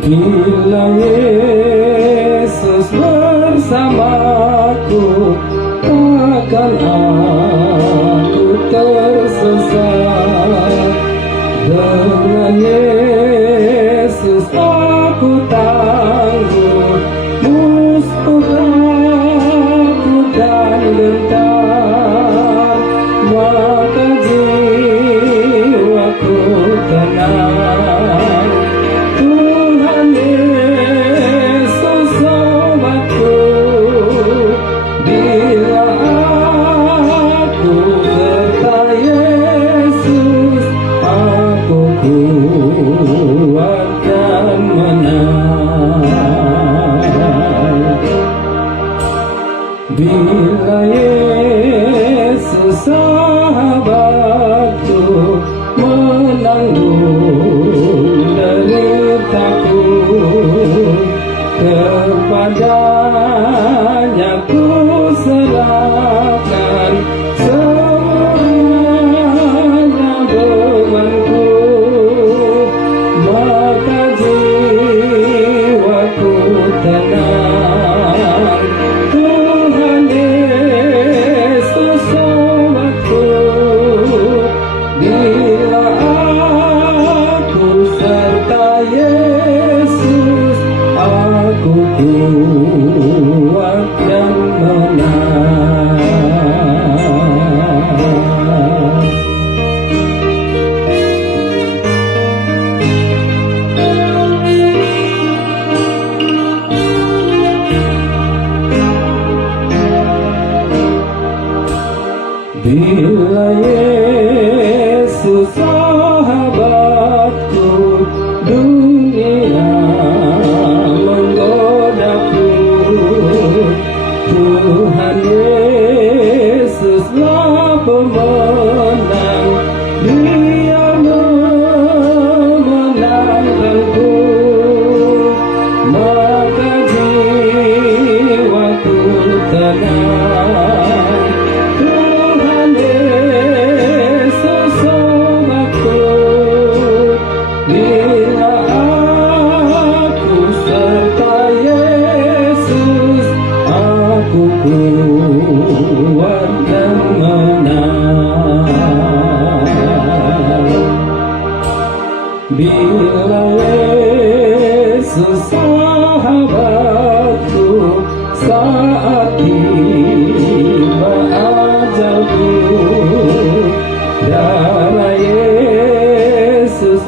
Bila Yesus bersamaku, takkan aku tersesat. Dengan Yesus aku tangguh, musuh takut dan gentar, maka jiwaku tenang. Tuhan Yesus sobatku, bila aku serta Yesus, aku kuat dan menang. Bila Yesus sahabatku, menanggung deritaku, kepadanya ku serahkan semuanya bebanku, maka jiwaku tenang. Tuhan Yesus sobatku, bila aku serta Yesus, aku kuat dan menang. Bila Yesus sahabatku, dunia menggodaku, Tuhan Yesuslah pemenang, Dia memenangkanku, maka jiwaku tenang. Tuhan Yesus sobatku, bila aku serta Yesus, aku kuat dan menang. Bila Yesus sahabatku, saat tiba ajalku, darah Yesus